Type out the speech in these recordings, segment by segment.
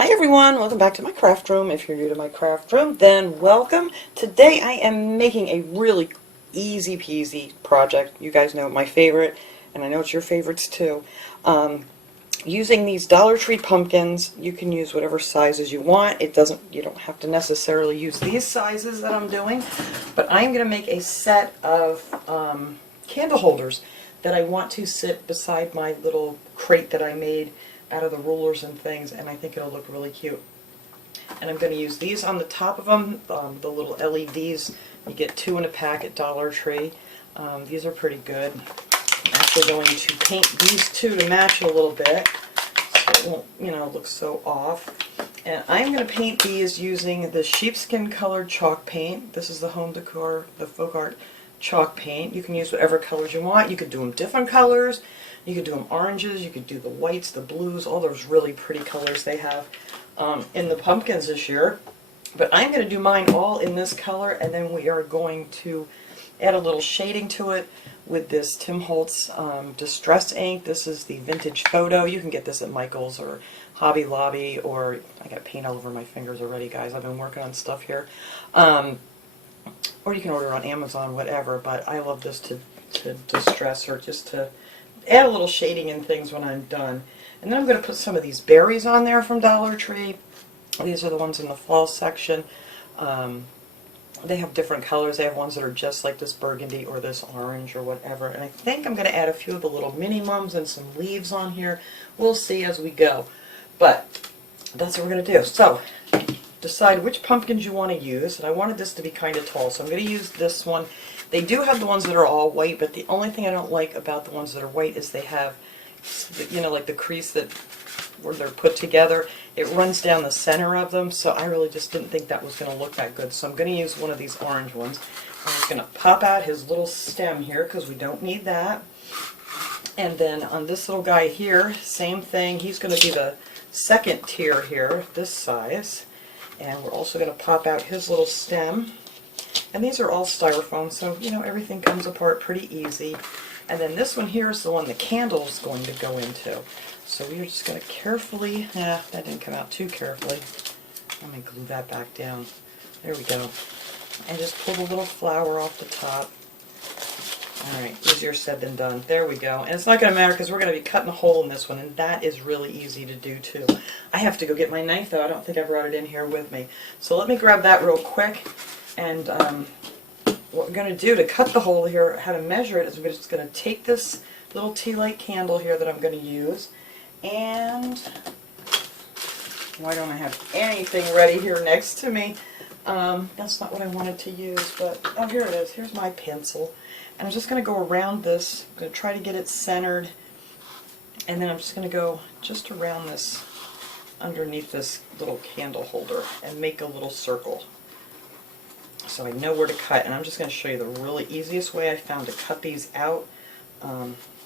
Hi everyone, welcome back to my craft room. If you're new to my craft room, then welcome. Today I am making a really easy peasy project. You guys know my favorite, and I know it's your favorites too. Using these Dollar Tree pumpkins, you can use whatever sizes you want. You don't have to necessarily use these sizes that I'm doing, but I'm going to make a set of candle holders that I want to sit beside my little crate that I made out of the rulers and things, and I think it'll look really cute. And I'm going to use these on the top of them, the little LEDs. You get 2 in a pack at Dollar Tree. These are pretty good. I'm actually going to paint these 2 to match a little bit, so it won't, look so off. And I'm going to paint these using the sheepskin colored chalk paint. This is the Home Decor, the Folk Art chalk paint. You can use whatever colors you want. You could do them different colors. You could do them oranges, you could do the whites, the blues, all those really pretty colors they have in the pumpkins this year. But I'm going to do mine all in this color, and then we are going to add a little shading to it with this Tim Holtz Distress ink. This is the Vintage Photo. You can get this at Michael's or Hobby Lobby, or I got paint all over my fingers already, guys. I've been working on stuff here. Or you can order on Amazon, whatever, but I love this to distress, or just to add a little shading and things when I'm done. And then I'm going to put some of these berries on there from Dollar Tree. These are the ones in the fall section. They have different colors. They have ones that are just like this burgundy or this orange or whatever. And I think I'm going to add a few of the little mini mums and some leaves on here. We'll see as we go. But that's what we're going to do. So decide which pumpkins you want to use. And I wanted this to be kind of tall, so I'm going to use this one. They do have the ones that are all white, but the only thing I don't like about the ones that are white is they have, like the crease that where they're put together. It runs down the center of them, so I really just didn't think that was going to look that good. So I'm going to use one of these orange ones. I'm just going to pop out his little stem here because we don't need that. And then on this little guy here, same thing. He's going to be the second tier here, this size. And we're also going to pop out his little stem. And these are all styrofoam, so everything comes apart pretty easy. And then this one here is the one the candle's going to go into. So we're just going to carefully, that didn't come out too carefully. Let me glue that back down. There we go. And just pull the little flower off the top. Alright, easier said than done. There we go. And it's not going to matter because we're going to be cutting a hole in this one, and that is really easy to do too. I have to go get my knife though. I don't think I brought it in here with me. So let me grab that real quick. And what we're going to do to cut the hole here, how to measure it, is we're just going to take this little tea light candle here that I'm going to use, and why don't I have anything ready here next to me? That's not what I wanted to use, but oh, here it is. Here's my pencil. And I'm just going to go around this. I'm going to try to get it centered, and then I'm just going to go just around this, underneath this little candle holder, and make a little circle. So I know where to cut, and I'm just going to show you the really easiest way I found to cut these out.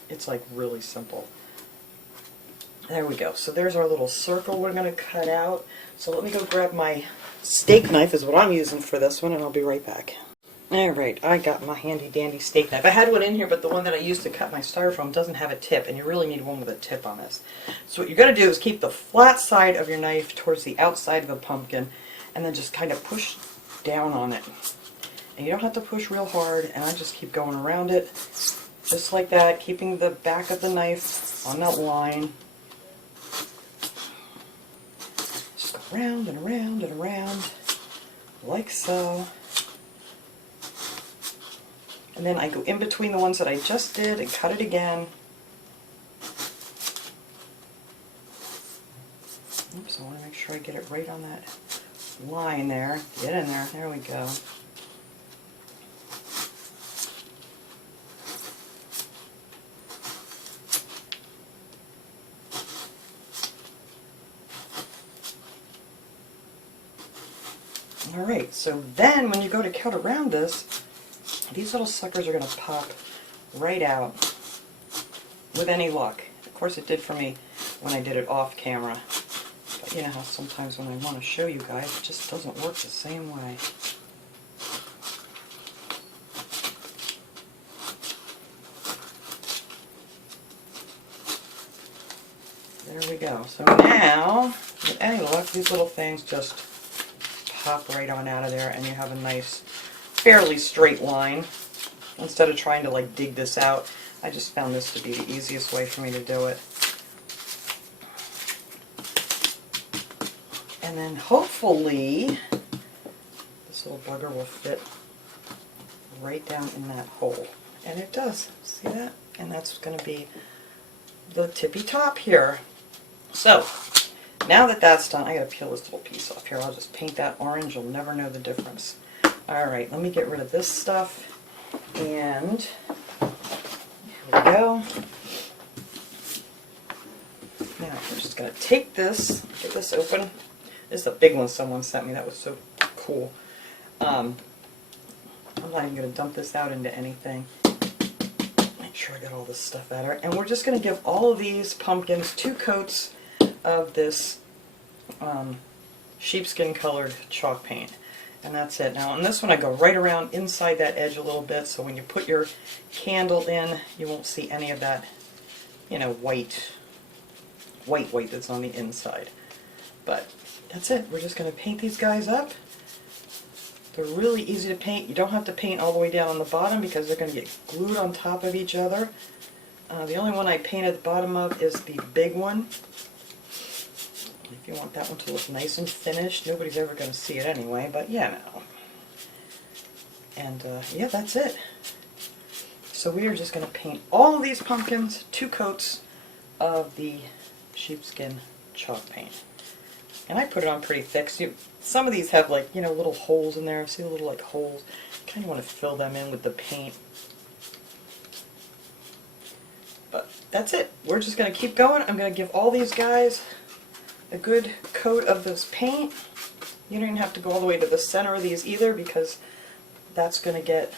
It's like really simple. There we go. So there's our little circle we're going to cut out. So let me go grab my steak knife, is what I'm using for this one, and I'll be right back. Alright, I got my handy dandy steak knife. I had one in here, but the one that I used to cut my styrofoam doesn't have a tip, and you really need one with a tip on this. So what you're going to do is keep the flat side of your knife towards the outside of the pumpkin, and then just kind of push down on it. And you don't have to push real hard, and I just keep going around it just like that, keeping the back of the knife on that line. Just go around and around and around like so. And then I go in between the ones that I just did and cut it again. Oops, I want to make sure I get it right on that line there. Get in there. There we go. Alright, so then when you go to cut around this, these little suckers are going to pop right out with any luck. Of course it did for me when I did it off camera. But you know how sometimes when I want to show you guys, it just doesn't work the same way. There we go. So now, with any luck, these little things just pop right on out of there, and you have a nice, fairly straight line. Instead of trying to like dig this out, I just found this to be the easiest way for me to do it. And then hopefully this little bugger will fit right down in that hole. And it does. See that? And that's going to be the tippy top here. So, now that that's done, I got to peel this little piece off here. I'll just paint that orange. You'll never know the difference. Alright, let me get rid of this stuff. And here we go. Now, I'm just going to take this, get this open. This is a big one someone sent me. That was so cool. I'm not even going to dump this out into anything. Make sure I got all this stuff out of it. And we're just going to give all of these pumpkins 2 coats of this sheepskin colored chalk paint. And that's it. Now on this one I go right around inside that edge a little bit, so when you put your candle in, you won't see any of that, you know, white that's on the inside. But that's it. We're just going to paint these guys up. They're really easy to paint. You don't have to paint all the way down on the bottom because they're going to get glued on top of each other. The only one I painted the bottom of is the big one. If you want that one to look nice and finished, nobody's ever going to see it anyway, but yeah, no. And yeah, that's it. So we are just going to paint all of these pumpkins 2 coats of the sheepskin chalk paint. And I put it on pretty thick. So some of these have like, you know, little holes in there. See the little like holes? Kind of want to fill them in with the paint. But that's it. We're just going to keep going. I'm going to give all these guys a good coat of this paint. You don't even have to go all the way to the center of these either, because that's going to get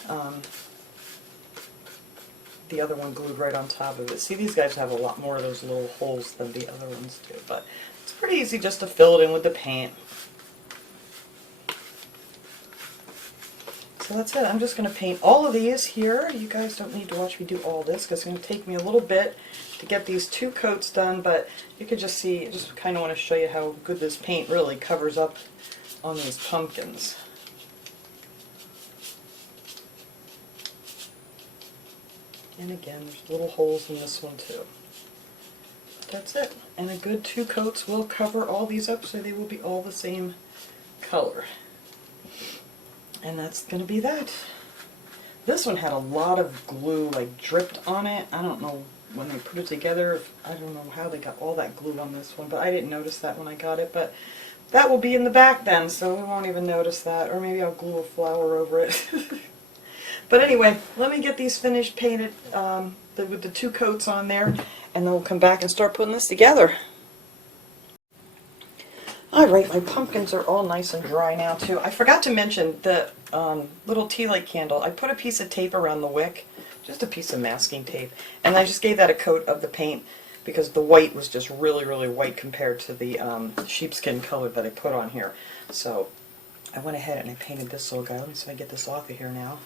the other one glued right on top of it. See, these guys have a lot more of those little holes than the other ones do, but it's pretty easy just to fill it in with the paint. So that's it. I'm just going to paint all of these here. You guys don't need to watch me do all this because it's going to take me a little bit to get these 2 coats done, but you could just see, I just kind of want to show you how good this paint really covers up on these pumpkins. And again, there's little holes in this one too. That's it. And a good 2 coats will cover all these up so they will be all the same color. And that's going to be that. This one had a lot of glue like dripped on it. I don't know when they put it together, I don't know how they got all that glue on this one, but I didn't notice that when I got it. But that will be in the back then, so we won't even notice that. Or maybe I'll glue a flower over it. But anyway, let me get these finished painted with the 2 coats on there, and then we'll come back and start putting this together. Alright, my pumpkins are all nice and dry now too. I forgot to mention the little tea light candle. I put a piece of tape around the wick, just a piece of masking tape, and I just gave that a coat of the paint because the white was just really, really white compared to the sheepskin color that I put on here. So I went ahead and I painted this little guy. Let me see if I get this off of here now.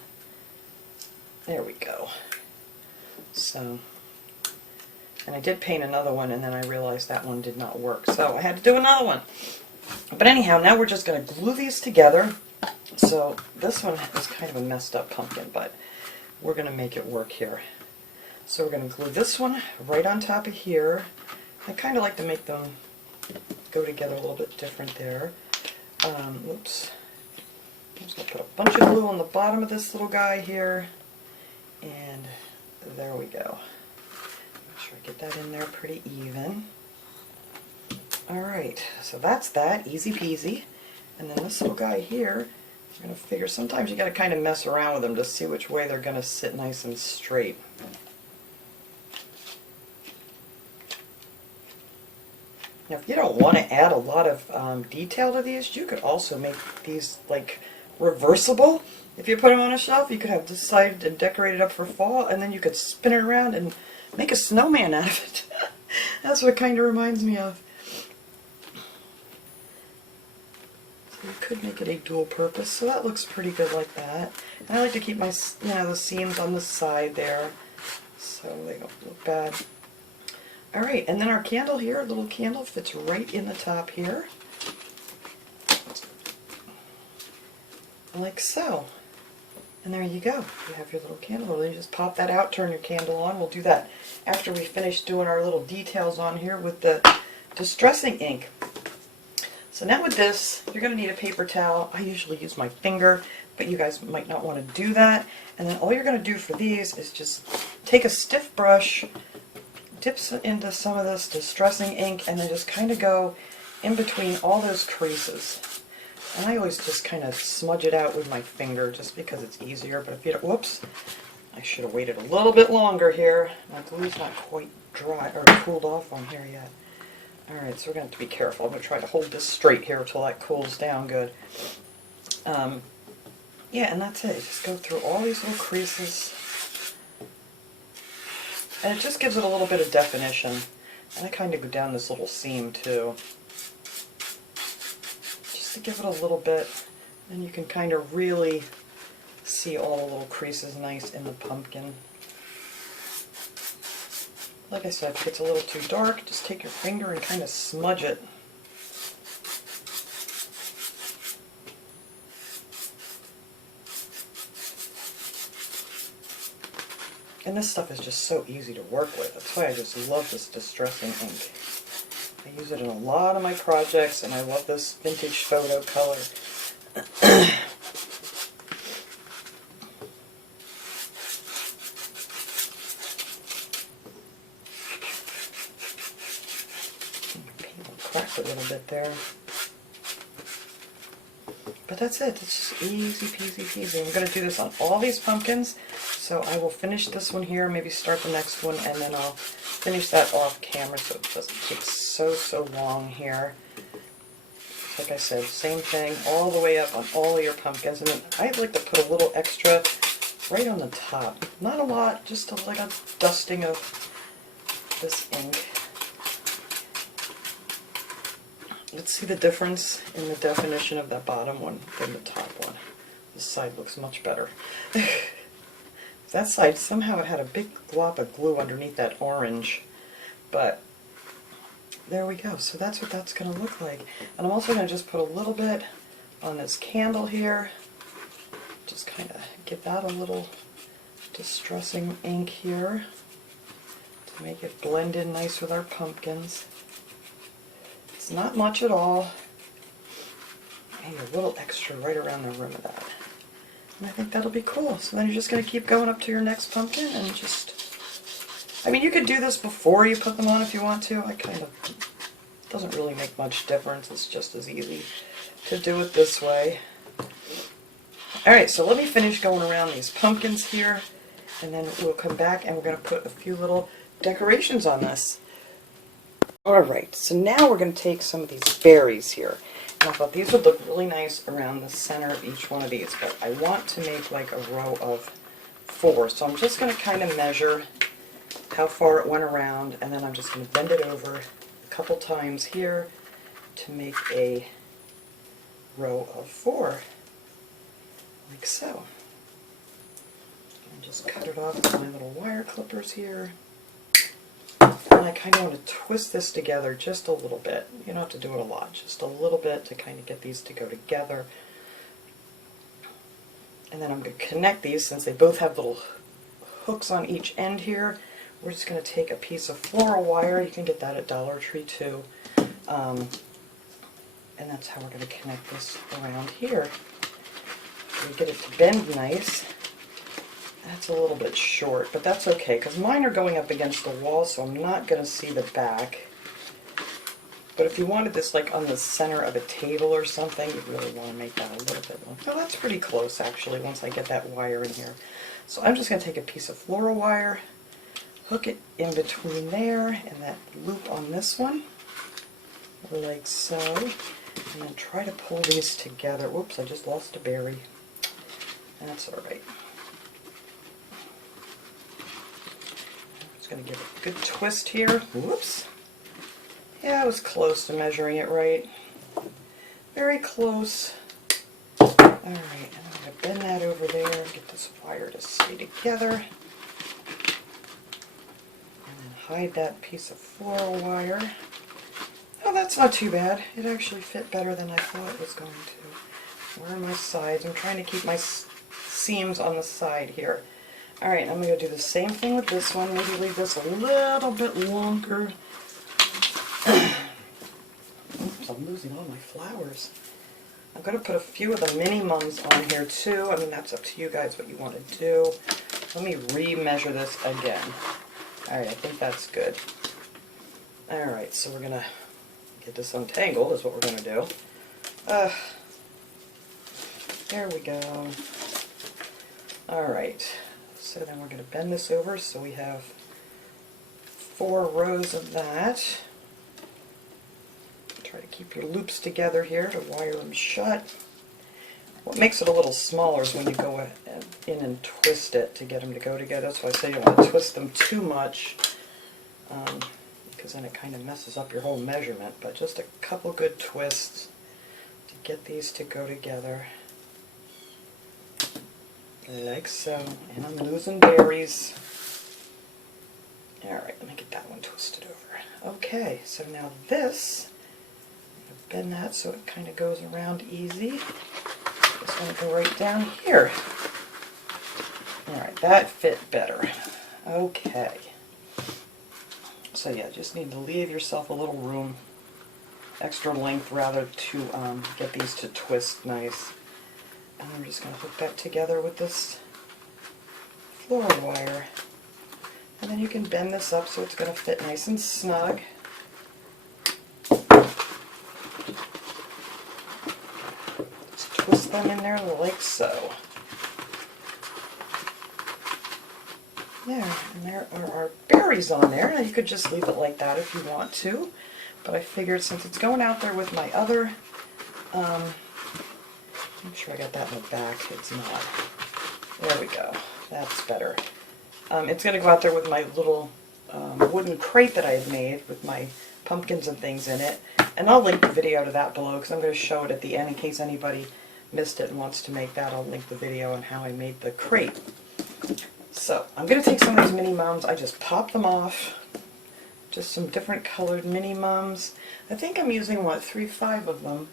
There we go. So, and I did paint another one, and then I realized that one did not work, so I had to do another one. But anyhow, now we're just going to glue these together. So this one is kind of a messed up pumpkin, but we're going to make it work here. So we're going to glue this one right on top of here. I kind of like to make them go together a little bit different there. Oops. I'm just going to put a bunch of glue on the bottom of this little guy here. And there we go. Make sure I get that in there pretty even. Alright, so that's that. Easy peasy. And then this little guy here, I'm going to figure sometimes you got to kind of mess around with them to see which way they're going to sit nice and straight. Now, if you don't want to add a lot of detail to these, you could also make these like reversible. If you put them on a shelf, you could have this side and decorate it up for fall, and then you could spin it around and make a snowman out of it. That's what it kind of reminds me of. So you could make it a dual purpose, so that looks pretty good like that. And I like to keep my, the seams on the side there, so they don't look bad. Alright, and then our candle here, little candle, fits right in the top here. like so. And there you go. You have your little candle holder. You just pop that out, turn your candle on. We'll do that after we finish doing our little details on here with the distressing ink. So now with this, you're going to need a paper towel. I usually use my finger, but you guys might not want to do that. And then all you're going to do for these is just take a stiff brush, dip into some of this distressing ink, and then just kind of go in between all those creases. And I always just kind of smudge it out with my finger just because it's easier. But if you don't, whoops, I should have waited a little bit longer here. My glue's not quite dry or cooled off on here yet. Alright, so we're going to have to be careful. I'm going to try to hold this straight here until that cools down good. Yeah, and that's it. Just go through all these little creases. And it just gives it a little bit of definition. And I kind of go down this little seam too. To give it a little bit, and you can kind of really see all the little creases nice in the pumpkin. Like I said, if it's a little too dark, just take your finger and kind of smudge it. And this stuff is just so easy to work with. That's why I just love this distressing ink. I use it in a lot of my projects, and I love this vintage photo color. Paint will crack a little bit there. But that's it. It's just easy peasy peasy. We're going to do this on all these pumpkins, so I will finish this one here, maybe start the next one, and then I'll finish that off camera so it doesn't take so long here. Like I said, same thing all the way up on all of your pumpkins, and then I'd like to put a little extra right on the top. Not a lot, just like a dusting of this ink. Let's see the difference in the definition of that bottom one than the top one. This side looks much better. That side, somehow it had a big glop of glue underneath that orange, but there we go. So that's what that's going to look like. And I'm also going to just put a little bit on this candle here, just kind of give that a little distressing ink here to make it blend in nice with our pumpkins. It's not much at all. Maybe a little extra right around the rim of that. And I think that'll be cool. So then you're just going to keep going up to your next pumpkin and just... I mean, you could do this before you put them on if you want to. I kind of... doesn't really make much difference. It's just as easy to do it this way. Alright, so let me finish going around these pumpkins here, and then we'll come back and we're going to put a few little decorations on this. Alright, so now we're going to take some of these berries here. And I thought these would look really nice around the center of each one of these, but I want to make like a row of 4. So I'm just going to kind of measure how far it went around, and then I'm just going to bend it over a couple times here to make a row of 4, like so. And just cut it off with my little wire clippers here. And I kind of want to twist this together just a little bit. You don't have to do it a lot, just a little bit to kind of get these to go together. And then I'm going to connect these, since they both have little hooks on each end here. We're just going to take a piece of floral wire. You can get that at Dollar Tree too. And that's how we're going to connect this around here. We get it to bend nice. That's a little bit short, but that's okay, because mine are going up against the wall, so I'm not going to see the back. But if you wanted this like on the center of a table or something, you'd really want to make that a little bit long. Oh, that's pretty close actually, once I get that wire in here. So I'm just going to take a piece of floral wire, hook it in between there and that loop on this one, like so, and then try to pull these together. Whoops, I just lost a berry. That's alright. Going to give it a good twist here. Whoops. Yeah, I was close to measuring it right. Very close. Alright, and I'm going to bend that over there and get this wire to stay together. And then hide that piece of floral wire. Oh, that's not too bad. It actually fit better than I thought it was going to. Where are my sides? I'm trying to keep my seams on the side here. Alright, I'm going to do the same thing with this one. Maybe leave this a little bit longer. Oops, I'm losing all my flowers. I'm going to put a few of the mini mums on here too. I mean, that's up to you guys what you want to do. Let me re-measure this again. Alright, I think that's good. Alright, so we're going to get this untangled is what we're going to do. There we go. Alright, so then we're going to bend this over so we have 4 rows of that. Try to keep your loops together here to wire them shut. What makes it a little smaller is when you go in and twist it to get them to go together. That's why I say you don't want to twist them too much, because then it kind of messes up your whole measurement. But just a couple good twists to get these to go together. Like so. And I'm losing berries. Alright, let me get that one twisted over. Okay, so now this, bend that so it kind of goes around easy. Just going to go right down here. Alright, that fit better. Okay. So yeah, just need to leave yourself a little room, extra length rather, to get these to twist nice. And I'm just going to hook that together with this floor wire. And then you can bend this up so it's going to fit nice and snug. Just twist them in there like so. There, and there are our berries on there. Now you could just leave it like that if you want to, but I figured since it's going out there with my other, I'm sure I got that in the back. It's not. There we go. That's better. It's going to go out there with my little wooden crate that I had made with my pumpkins and things in it. And I'll link the video to that below because I'm going to show it at the end in case anybody missed it and wants to make that. I'll link the video on how I made the crate. So I'm going to take some of these mini mums. I just popped them off. Just some different colored mini mums. I think I'm using, what, 5 of them.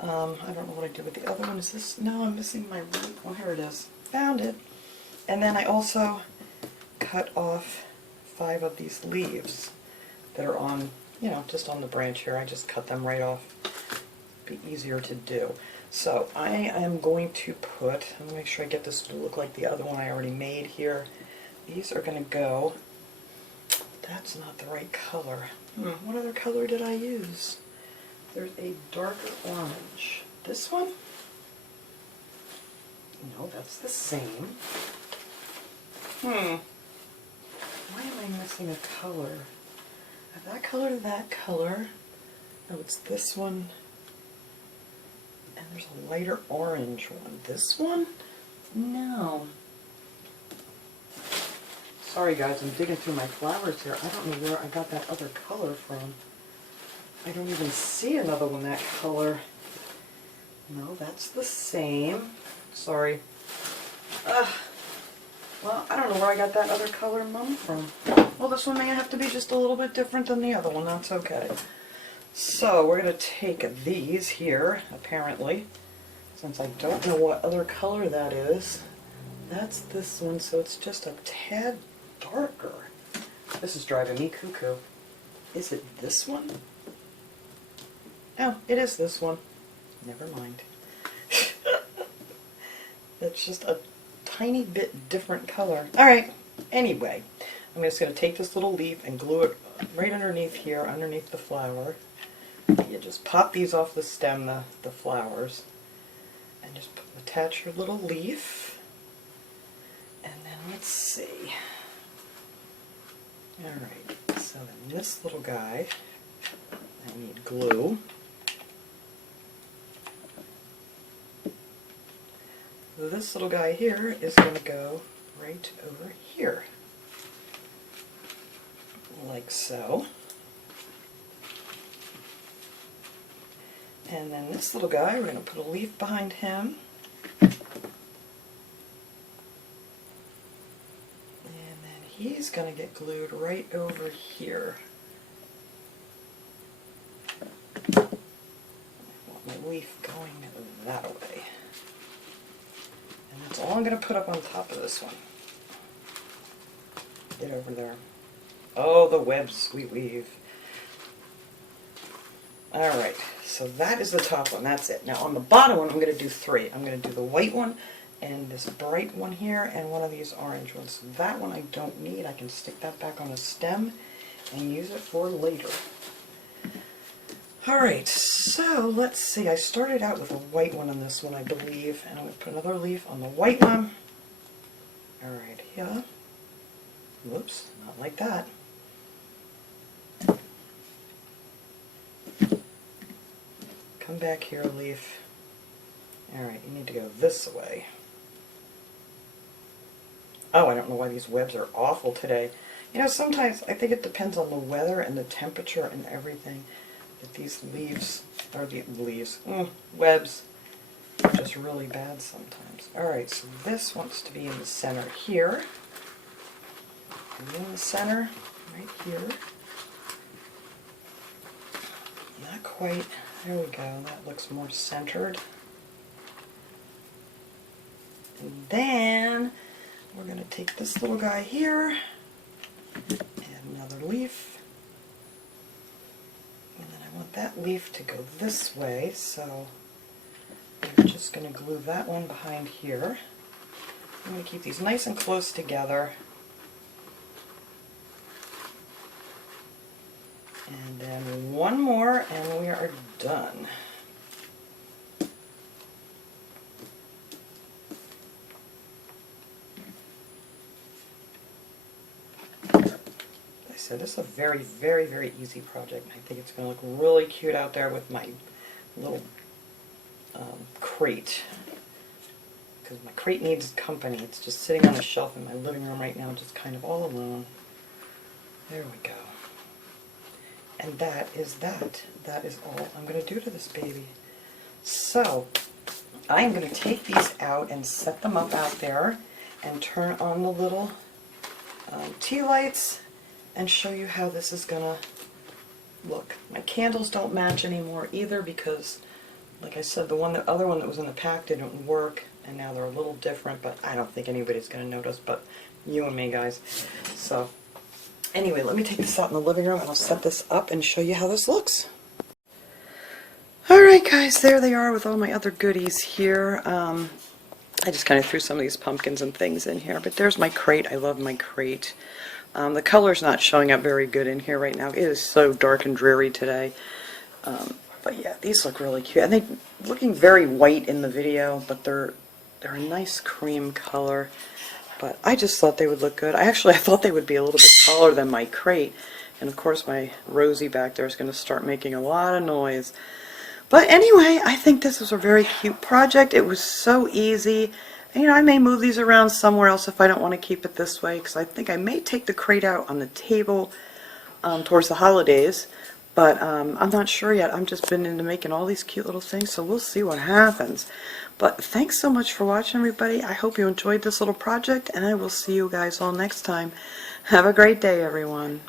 I don't know what I did with the other one. Is this? No, I'm missing my root. Oh, here it is. Found it. And then I also cut off 5 of these leaves that are on, you know, just on the branch here. I just cut them right off. Be easier to do. So I am going to put, I'm going to make sure I get this to look like the other one I already made here. These are going to go, that's not the right color. What other color did I use? There's a darker orange. This one? No, that's the same. Why am I missing a color? That color to that color. Oh, it's this one. And there's a lighter orange one. This one? No. Sorry guys, I'm digging through my flowers here. I don't know where I got that other color from. I don't even see another one that color. No, that's the same. Sorry. Well, I don't know where I got that other color mum from. Well, this one may have to be just a little bit different than the other one. That's okay. So we're going to take these here, apparently, since I don't know what other color that is. That's this one, so it's just a tad darker. This is driving me cuckoo. Is it this one? Oh, it is this one. Never mind. It's just a tiny bit different color. Alright, anyway, I'm just going to take this little leaf and glue it right underneath here, underneath the flower. You just pop these off the stem, the flowers, and just attach your little leaf. And then let's see. Alright, so then this little guy, I need glue. So this little guy here is going to go right over here, like so. And then this little guy, we're going to put a leaf behind him. And then he's going to get glued right over here. I want my leaf going that away. And that's all I'm going to put up on top of this one. Get over there. Oh, the webs we weave. Alright, so that is the top one. That's it. Now on the bottom one, I'm going to do 3. I'm going to do the white one, and this bright one here, and one of these orange ones. That one I don't need. I can stick that back on the stem and use it for later. Alright, so let's see. I started out with a white one on this one, I believe, and I'm going to put another leaf on the white one. Alright, here. Whoops, not like that. Come back here, leaf. Alright, you need to go this way. Oh, I don't know why these webs are awful today. You know, sometimes I think it depends on the weather and the temperature and everything. That these leaves, or the leaves, webs, are just really bad sometimes. Alright, so this wants to be in the center here. And in the center, right here. Not quite. There we go. That looks more centered. And then we're going to take this little guy here, add another leaf. And then I want that leaf to go this way, so I'm just going to glue that one behind here. I'm going to keep these nice and close together. And then one more, and we are done. Like I said, this is a very, very, very easy project. I think it's going to look really cute out there with my little crate. Because my crate needs company. It's just sitting on a shelf in my living room right now, just kind of all alone. There we go. And that is that. That is all I'm going to do to this baby. So, I'm going to take these out and set them up out there and turn on the little tea lights and show you how this is going to look. My candles don't match anymore either because, like I said, the other one that was in the pack didn't work, and now they're a little different, but I don't think anybody's going to notice but you and me, guys. So, anyway, let me take this out in the living room and I'll set this up and show you how this looks. Alright guys, there they are with all my other goodies here. I just kind of threw some of these pumpkins and things in here, but there's my crate. I love my crate. The color's not showing up very good in here right now. It is so dark and dreary today. But yeah, these look really cute. And they're looking very white in the video, but they're a nice cream color. But I just thought they would look good. I thought they would be a little bit taller than my crate. And of course my Rosie back there is going to start making a lot of noise. But anyway, I think this was a very cute project. It was so easy. You know, I may move these around somewhere else if I don't want to keep it this way, because I think I may take the crate out on the table towards the holidays. But I'm not sure yet. I've just been into making all these cute little things, so we'll see what happens. But thanks so much for watching, everybody. I hope you enjoyed this little project, and I will see you guys all next time. Have a great day, everyone.